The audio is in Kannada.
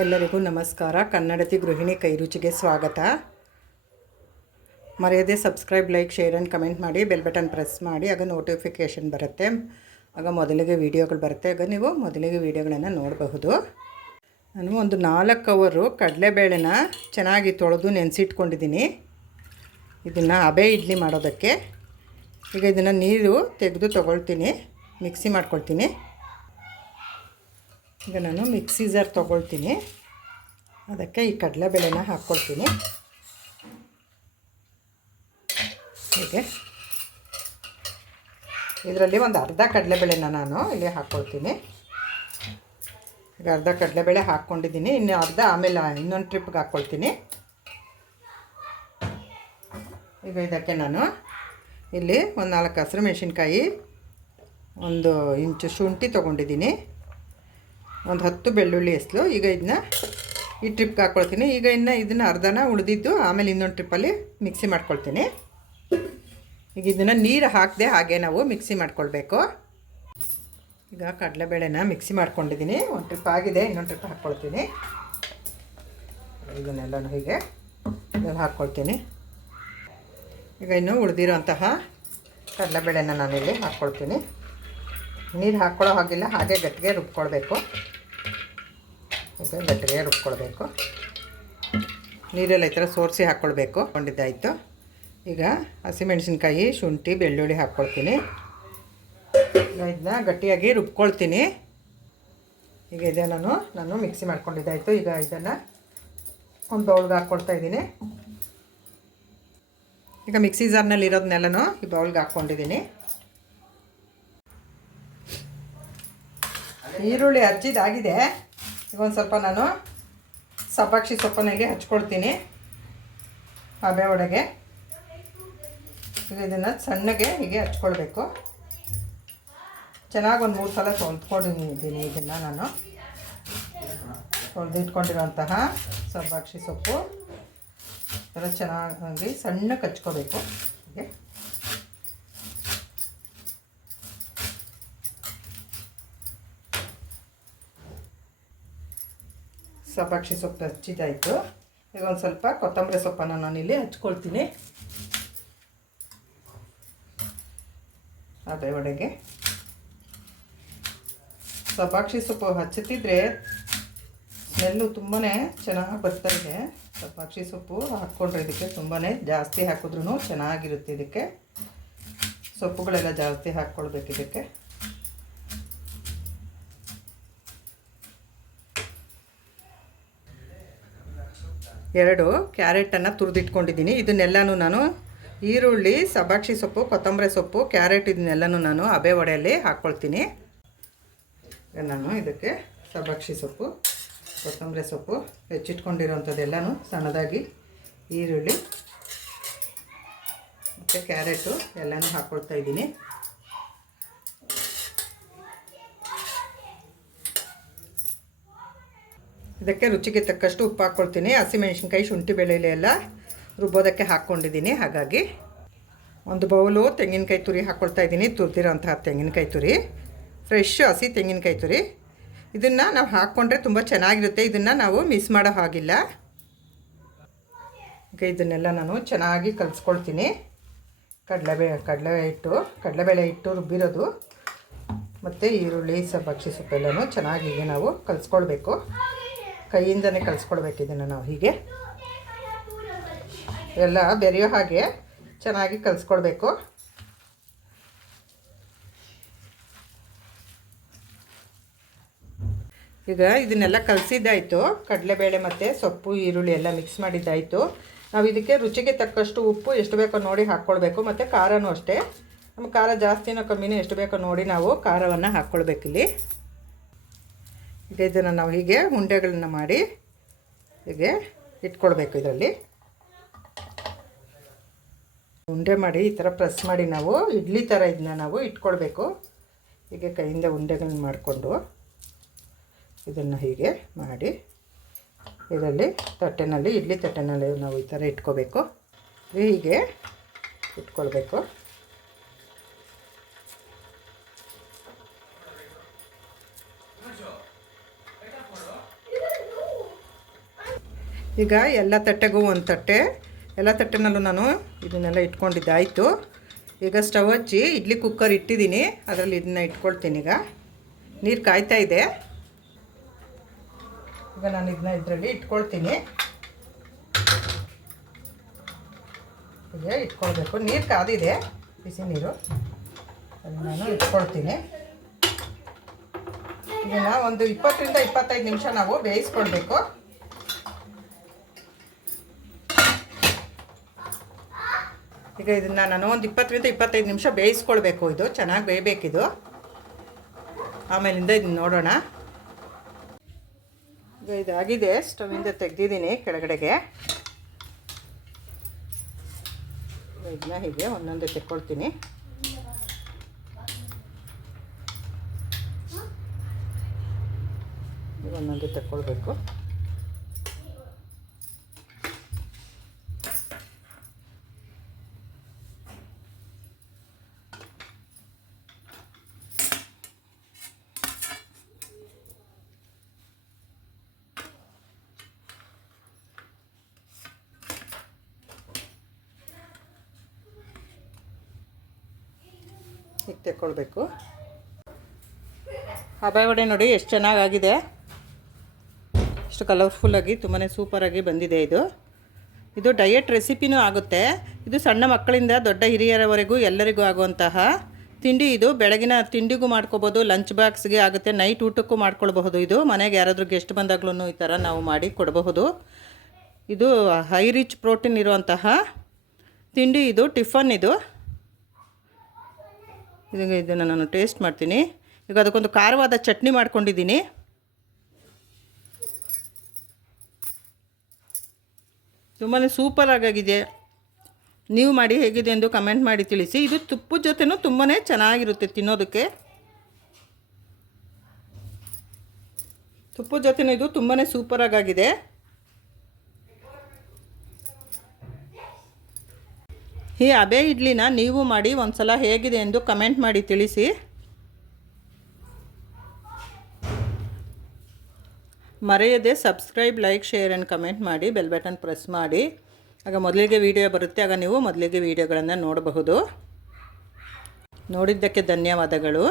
ಎಲ್ಲರಿಗೂ ನಮಸ್ಕಾರ. ಕನ್ನಡತಿ ಗೃಹಿಣಿ ಕೈರುಚಿಗೆ ಸ್ವಾಗತ. ಮರೆಯದೆ subscribe, like, share and comment ಮಾಡಿ. ಬೆಲ್ ಬಟನ್ ಪ್ರೆಸ್ ಮಾಡಿ, ಆಗ ನೋಟಿಫಿಕೇಷನ್ ಬರುತ್ತೆ. ಆಗ ಮೊದಲಿಗೆ ವೀಡಿಯೋಗಳು ಬರುತ್ತೆ. ಆಗ ನೀವು ಮೊದಲಿಗೆ ವೀಡಿಯೋಗಳನ್ನು ನೋಡಬಹುದು. ನಾನು ಒಂದು 4 ಕವರು ಕಡಲೆಬೇಳೆನ ಚೆನ್ನಾಗಿ ತೊಳೆದು ನೆನೆಸಿಟ್ಕೊಂಡಿದ್ದೀನಿ. ಇದನ್ನು ಹಬೆ ಇಡ್ಲಿ ಮಾಡೋದಕ್ಕೆ. ಈಗ ಇದನ್ನು ನೀರು ತೆಗೆದು ತೊಗೊಳ್ತೀನಿ, ಮಿಕ್ಸಿ ಮಾಡ್ಕೊಳ್ತೀನಿ. ಈಗ ನಾನು ಮಿಕ್ಸಿ ಜಾರ್ ತೊಗೊಳ್ತೀನಿ. ಅದಕ್ಕೆ ಈ ಕಡಲೆಬೇಳೆನ ಹಾಕ್ಕೊಳ್ತೀನಿ. ಹೀಗೆ ಇದರಲ್ಲಿ ಒಂದು ಅರ್ಧ ಕಡಲೆಬೇಳೆನ ನಾನು ಇಲ್ಲಿ ಹಾಕ್ಕೊಳ್ತೀನಿ. ಈಗ ಅರ್ಧ ಕಡಲೆಬೇಳೆ ಹಾಕ್ಕೊಂಡಿದ್ದೀನಿ. ಇನ್ನು ಅರ್ಧ ಆಮೇಲೆ ಇನ್ನೊಂದು ಟ್ರಿಪ್ಗೆ ಹಾಕ್ಕೊಳ್ತೀನಿ. ಈಗ ಇದಕ್ಕೆ ನಾನು ಇಲ್ಲಿ ಒಂದು 4 ಹಸಿರು ಮೆಣಸಿನ್ಕಾಯಿ, 1 ಇಂಚು ಶುಂಠಿ ತೊಗೊಂಡಿದ್ದೀನಿ, ಒಂದು 10 ಬೆಳ್ಳುಳ್ಳಿ ಹೆಸರು. ಈಗ ಇದನ್ನ ಈ ಟ್ರಿಪ್ಗೆ ಹಾಕ್ಕೊಳ್ತೀನಿ. ಈಗ ಇದನ್ನು ಅರ್ಧನ ಉಳಿದಿದ್ದು ಆಮೇಲೆ ಇನ್ನೊಂದು ಟ್ರಿಪ್ಪಲ್ಲಿ ಮಿಕ್ಸಿ ಮಾಡ್ಕೊಳ್ತೀನಿ. ಈಗ ಇದನ್ನು ನೀರು ಹಾಕದೆ ಹಾಗೆ ನಾವು ಮಿಕ್ಸಿ ಮಾಡ್ಕೊಳ್ಬೇಕು. ಈಗ ಕಡಲೆಬೇಳೆನ ಮಿಕ್ಸಿ ಮಾಡ್ಕೊಂಡಿದ್ದೀನಿ. ಒಂದು ಟ್ರಿಪ್ ಆಗಿದೆ, ಇನ್ನೊಂದು ಟ್ರಿಪ್ ಹಾಕ್ಕೊಳ್ತೀನಿ. ಇದನ್ನೆಲ್ಲನೂ ಹೀಗೆ ಇದನ್ನು ಹಾಕ್ಕೊಳ್ತೀನಿ. ಈಗ ಇನ್ನು ಉಳಿದಿರೋಂತಹ ಕಡಲೆಬೇಳೆನ ನಾನಿಲ್ಲಿ ಹಾಕ್ಕೊಳ್ತೀನಿ. ನೀರು ಹಾಕ್ಕೊಳ್ಳೋ ಹಾಗಿಲ್ಲ, ಹಾಗೆ ಗಟ್ಟಿಗೆ ರುಬ್ಕೊಳ್ಬೇಕು. ಈಗ ಗಟ್ಟಿಗೆ ರುಬ್ಕೊಳ್ಬೇಕು. ನೀರೆಲ್ಲ ಈ ಥರ ಸೋರಿಸಿ ಹಾಕ್ಕೊಳ್ಬೇಕು. ಕೊಂಡಿದ್ದಾಯಿತು. ಈಗ ಹಸಿಮೆಣಸಿನ್ಕಾಯಿ, ಶುಂಠಿ, ಬೆಳ್ಳುಳ್ಳಿ ಹಾಕ್ಕೊಳ್ತೀನಿ. ಈಗ ಇದನ್ನ ಗಟ್ಟಿಯಾಗಿ ರುಬ್ಕೊಳ್ತೀನಿ. ಈಗ ಇದೆ ನಾನು ಮಿಕ್ಸಿ ಮಾಡ್ಕೊಂಡಿದ್ದಾಯಿತು. ಈಗ ಇದನ್ನು ಒಂದು ಬೌಲ್ಗೆ ಹಾಕ್ಕೊಳ್ತಾಯಿದ್ದೀನಿ. ಈಗ ಮಿಕ್ಸಿ ಜಾರ್ನಲ್ಲಿ ಇರೋದನ್ನೆಲ್ಲನೂ ಈ ಬೌಲ್ಗೆ ಹಾಕ್ಕೊಂಡಿದ್ದೀನಿ. ಈರುಳ್ಳಿ ಹಚ್ಚಿದಾಗಿದೆ. ಈಗ ಒಂದು ಸ್ವಲ್ಪ ನಾನು ಸಬ್ಬಾಕ್ಷಿ ಸೊಪ್ಪನಿಗೆ ಹಚ್ಕೊಳ್ತೀನಿ ಹಬೆ ಒಳಗೆ. ಈಗ ಇದನ್ನು ಸಣ್ಣಗೆ ಹೀಗೆ ಹಚ್ಕೊಳ್ಬೇಕು. ಚೆನ್ನಾಗಿ ಒಂದು 3 ಸಲ ತೊಳೆದ್ಕೊಂಡಿದ್ದೀನಿ. ಇದನ್ನು ನಾನು ತೊಳೆದಿಟ್ಕೊಂಡಿರೋಂತಹ ಸಬ್ಬಾಕ್ಷಿ ಸೊಪ್ಪು ಥರ ಚೆನ್ನಾಗಿ ಸಣ್ಣಗೆ ಹಚ್ಕೋಬೇಕು. ಹೀಗೆ ಸಬ್ಬಾಕ್ಷಿ ಸೊಪ್ಪು ಹಚ್ಚಿದ್ದಾಯಿತು. ಈಗ ಒಂದು ಸ್ವಲ್ಪ ಕೊತ್ತಂಬರಿ ಸೊಪ್ಪನ್ನು ನಾನಿಲ್ಲಿ ಹಚ್ಕೊಳ್ತೀನಿ ಅದೇ ಒಳಗೆ. ಸಬ್ಬಾಕ್ಷಿ ಸೊಪ್ಪು ಹಚ್ಚುತ್ತಿದ್ರೆ ಸ್ಮೆಲ್ಲು ತುಂಬಾ ಚೆನ್ನಾಗಿ ಬರ್ತಾಯಿದೆ. ಸಬ್ಬಾಕ್ಷಿ ಸೊಪ್ಪು ಹಾಕ್ಕೊಂಡ್ರೆ ಇದಕ್ಕೆ ತುಂಬಾ ಜಾಸ್ತಿ ಹಾಕಿದ್ರೂ ಚೆನ್ನಾಗಿರುತ್ತೆ. ಇದಕ್ಕೆ ಸೊಪ್ಪುಗಳೆಲ್ಲ ಜಾಸ್ತಿ ಹಾಕ್ಕೊಳ್ಬೇಕು. ಇದಕ್ಕೆ ಎರಡು ಕ್ಯಾರೆಟನ್ನು ತುರಿದಿಟ್ಕೊಂಡಿದ್ದೀನಿ. ಇದನ್ನೆಲ್ಲನೂ ನಾನು ಈರುಳ್ಳಿ, ಸಬ್ಬಾಕ್ಷಿ ಸೊಪ್ಪು, ಕೊತ್ತಂಬರಿ ಸೊಪ್ಪು, ಕ್ಯಾರೆಟ್ ಇದನ್ನೆಲ್ಲನೂ ನಾನು ಹಬೆ ಒಡೆಯಲ್ಲಿ ಹಾಕ್ಕೊಳ್ತೀನಿ. ನಾನು ಇದಕ್ಕೆ ಸಬ್ಬಾಕ್ಷಿ ಸೊಪ್ಪು, ಕೊತ್ತಂಬರಿ ಸೊಪ್ಪು ಹೆಚ್ಚಿಟ್ಕೊಂಡಿರೋಂಥದ್ದೆಲ್ಲನೂ ಸಣ್ಣದಾಗಿ, ಈರುಳ್ಳಿ ಮತ್ತು ಕ್ಯಾರೆಟು ಎಲ್ಲನೂ ಹಾಕ್ಕೊಳ್ತಾಯಿದ್ದೀನಿ. ಇದಕ್ಕೆ ರುಚಿಗೆ ತಕ್ಕಷ್ಟು ಉಪ್ಪು ಹಾಕ್ಕೊಳ್ತೀನಿ. ಹಸಿಮೆಣಸಿನ್ಕಾಯಿ, ಶುಂಠಿ, ಬೆಳ್ಳುಳ್ಳಿ ಎಲ್ಲ ರುಬ್ಬೋದಕ್ಕೆ ಹಾಕ್ಕೊಂಡಿದ್ದೀನಿ. ಹಾಗಾಗಿ ಒಂದು ಬೌಲು ತೆಂಗಿನಕಾಯಿ ತುರಿ ಹಾಕ್ಕೊಳ್ತಾಯಿದ್ದೀನಿ. ತುರಿದಿರೋಂತಹ ತೆಂಗಿನಕಾಯಿ ತುರಿ, ಫ್ರೆಶ್ ಹಸಿ ತೆಂಗಿನಕಾಯಿ ತುರಿ. ಇದನ್ನು ನಾವು ಹಾಕ್ಕೊಂಡ್ರೆ ತುಂಬ ಚೆನ್ನಾಗಿರುತ್ತೆ. ಇದನ್ನು ನಾವು ಮಿಸ್ ಮಾಡೋ ಹಾಗಿಲ್ಲ. ಈಗ ಇದನ್ನೆಲ್ಲ ನಾನು ಚೆನ್ನಾಗಿ ಕಲಿಸ್ಕೊಳ್ತೀನಿ. ಕಡಲೆಬೇಳೆ ಹಿಟ್ಟು ರುಬ್ಬಿರೋದು ಮತ್ತು ಈರುಳ್ಳಿ, ಸಬ್ಬಾಕ್ಷಿ ಸೊಪ್ಪೆಲ್ಲನೂ ಚೆನ್ನಾಗಿ ಹೀಗೆ ನಾವು ಕಲಿಸ್ಕೊಳ್ಬೇಕು. ಕೈಯಿಂದನೇ ಕಲಿಸ್ಕೊಳ್ಬೇಕು. ಇದನ್ನು ನಾವು ಹೀಗೆ ಎಲ್ಲ ಬೆರೆಯೋ ಹಾಗೆ ಚೆನ್ನಾಗಿ ಕಲಿಸ್ಕೊಳ್ಬೇಕು. ಈಗ ಇದನ್ನೆಲ್ಲ ಕಲಸಿದ್ದಾಯಿತು. ಕಡಲೆಬೇಳೆ ಮತ್ತು ಸೊಪ್ಪು, ಈರುಳ್ಳಿ ಎಲ್ಲ ಮಿಕ್ಸ್ ಮಾಡಿದ್ದಾಯಿತು. ನಾವು ಇದಕ್ಕೆ ರುಚಿಗೆ ತಕ್ಕಷ್ಟು ಉಪ್ಪು ಎಷ್ಟು ಬೇಕೋ ನೋಡಿ ಹಾಕ್ಕೊಳ್ಬೇಕು. ಮತ್ತು ಖಾರನೂ ಅಷ್ಟೇ. ನಮ್ಮ ಖಾರ ಜಾಸ್ತಿನೋ ಕಮ್ಮಿನೋ ಎಷ್ಟು ಬೇಕೋ ನೋಡಿ ನಾವು ಖಾರವನ್ನು ಹಾಕ್ಕೊಳ್ಬೇಕಿಲ್ಲಿ. ಈಗ ಇದನ್ನು ನಾವು ಹೀಗೆ ಉಂಡೆಗಳನ್ನ ಮಾಡಿ ಹೀಗೆ ಇಟ್ಕೊಳ್ಬೇಕು. ಇದರಲ್ಲಿ ಉಂಡೆ ಮಾಡಿ ಈ ಥರ ಪ್ರೆಸ್ ಮಾಡಿ ನಾವು ಇಡ್ಲಿ ಥರ ಇದನ್ನ ನಾವು ಇಟ್ಕೊಳ್ಬೇಕು. ಹೀಗೆ ಕೈಯಿಂದ ಉಂಡೆಗಳನ್ನ ಮಾಡಿಕೊಂಡು ಇದನ್ನು ಹೀಗೆ ಮಾಡಿ ಇದರಲ್ಲಿ ತಟ್ಟೆನಲ್ಲಿ, ಇಡ್ಲಿ ತಟ್ಟೆನಲ್ಲಿ ನಾವು ಈ ಥರ ಇಟ್ಕೋಬೇಕು. ಹೀಗೆ ಇಟ್ಕೊಳ್ಬೇಕು. ಈಗ ಎಲ್ಲ ತಟ್ಟೆಗೂ ಒಂದು ತಟ್ಟೆ, ಎಲ್ಲ ತಟ್ಟೆನಲ್ಲೂ ನಾನು ಇದನ್ನೆಲ್ಲ ಇಟ್ಕೊಂಡಿದ್ದಾಯಿತು. ಈಗ ಸ್ಟವ್ ಹಚ್ಚಿ ಇಡ್ಲಿ ಕುಕ್ಕರ್ ಇಟ್ಟಿದ್ದೀನಿ, ಅದರಲ್ಲಿ ಇದನ್ನ ಇಟ್ಕೊಳ್ತೀನಿ. ಈಗ ನೀರು ಕಾಯ್ತಾ ಇದೆ. ಈಗ ನಾನು ಇದನ್ನ ಇದರಲ್ಲಿ ಇಟ್ಕೊಳ್ತೀನಿ. ಹೀಗೆ ಇಟ್ಕೊಳ್ಬೇಕು. ನೀರು ಕಾದಿದೆ, ಬಿಸಿ ನೀರು, ಅದನ್ನು ನಾನು ಇಟ್ಕೊಳ್ತೀನಿ. ಇದನ್ನು ಒಂದು 20 ರಿಂದ 25 ನಿಮಿಷ ನಾವು ಬೇಯಿಸ್ಕೊಳ್ಬೇಕು. ಈಗ ಇದನ್ನು ನಾನು ಒಂದು 20 ರಿಂದ 25 ನಿಮಿಷ ಬೇಯಿಸ್ಕೊಳ್ಬೇಕು. ಇದು ಚೆನ್ನಾಗಿ ಬೇಯಬೇಕಿದು. ಆಮೇಲಿಂದ ಇದನ್ನ ನೋಡೋಣ. ಈಗ ಇದಾಗಿದೆ, ಸ್ಟವಿಂದ ತೆಗೆದಿದ್ದೀನಿ ಕೆಳಗಡೆಗೆ. ಇದನ್ನ ಹೀಗೆ ಒಂದೊಂದೇ ತೆಕ್ಕೊಳ್ತೀನಿ. ಒಂದೊಂದೇ ತೆಕ್ಕೊಳ್ಬೇಕು. ಹೀಗೆ ತೆಕ್ಕೊಳ್ಬೇಕು. ಹಬೆ ವಡೆ ನೋಡಿ ಎಷ್ಟು ಚೆನ್ನಾಗಾಗಿದೆ, ಎಷ್ಟು ಕಲರ್ಫುಲ್ಲಾಗಿ, ತುಂಬಾ ಸೂಪರಾಗಿ ಬಂದಿದೆ. ಇದು ಡಯಟ್ ರೆಸಿಪಿನೂ ಆಗುತ್ತೆ. ಇದು ಸಣ್ಣ ಮಕ್ಕಳಿಂದ ದೊಡ್ಡ ಹಿರಿಯರವರೆಗೂ ಎಲ್ಲರಿಗೂ ಆಗುವಂತಹ ತಿಂಡಿ. ಇದು ಬೆಳಗಿನ ತಿಂಡಿಗೂ ಮಾಡ್ಕೋಬೋದು, ಲಂಚ್ ಬಾಕ್ಸ್ಗೆ ಆಗುತ್ತೆ, ನೈಟ್ ಊಟಕ್ಕೂ ಮಾಡ್ಕೊಳ್ಬಹುದು. ಇದು ಮನೆಗೆ ಯಾರಾದರೂ ಗೆಸ್ಟ್ ಬಂದಾಗ್ಲೂ ಈ ಥರ ನಾವು ಮಾಡಿ ಕೊಡಬಹುದು. ಇದು ಹೈ ರಿಚ್ ಪ್ರೋಟೀನ್ ಇರುವಂತಹ ತಿಂಡಿ. ಇದು ಟಿಫನ್. ಇದನ್ನು ನಾನು ಟೇಸ್ಟ್ ಮಾಡ್ತೀನಿ. ಈಗ ಅದಕ್ಕೊಂದು ಖಾರವಾದ ಚಟ್ನಿ ಮಾಡ್ಕೊಂಡಿದ್ದೀನಿ. ತುಂಬಾ ಸೂಪರಾಗಿದೆ. ನೀವು ಮಾಡಿ ಹೇಗಿದೆ ಎಂದು ಕಮೆಂಟ್ ಮಾಡಿ ತಿಳಿಸಿ. ಇದು ತುಪ್ಪದ ಜೊತೆನೂ ತುಂಬಾ ಚೆನ್ನಾಗಿರುತ್ತೆ ತಿನ್ನೋದಕ್ಕೆ. ತುಪ್ಪದ ಜೊತೆನೂ ಇದು ತುಂಬಾ ಸೂಪರಾಗಿದೆ. ಈ ಹಬೆ ಇಡ್ಲಿನ ನೀವು ಮಾಡಿ ಒಂದು ಸಲ ಹೇಗಿದೆ ಎಂದು ಕಮೆಂಟ್ ಮಾಡಿ ತಿಳಿಸಿ. ಮರೆಯದೆ subscribe, like, share and comment ಮಾಡಿ. ಬೆಲ್ ಬಟನ್ ಪ್ರೆಸ್ ಮಾಡಿ. ಆಗ ಮೊದಲಿಗೆ ವಿಡಿಯೋ ಬರುತ್ತೆ, ಆಗ ನೀವು ಮೊದಲಿಗೆ ವಿಡಿಯೋಗಳನ್ನು ನೋಡಬಹುದು. ನೋಡಿದ್ದಕ್ಕೆ ಧನ್ಯವಾದಗಳು.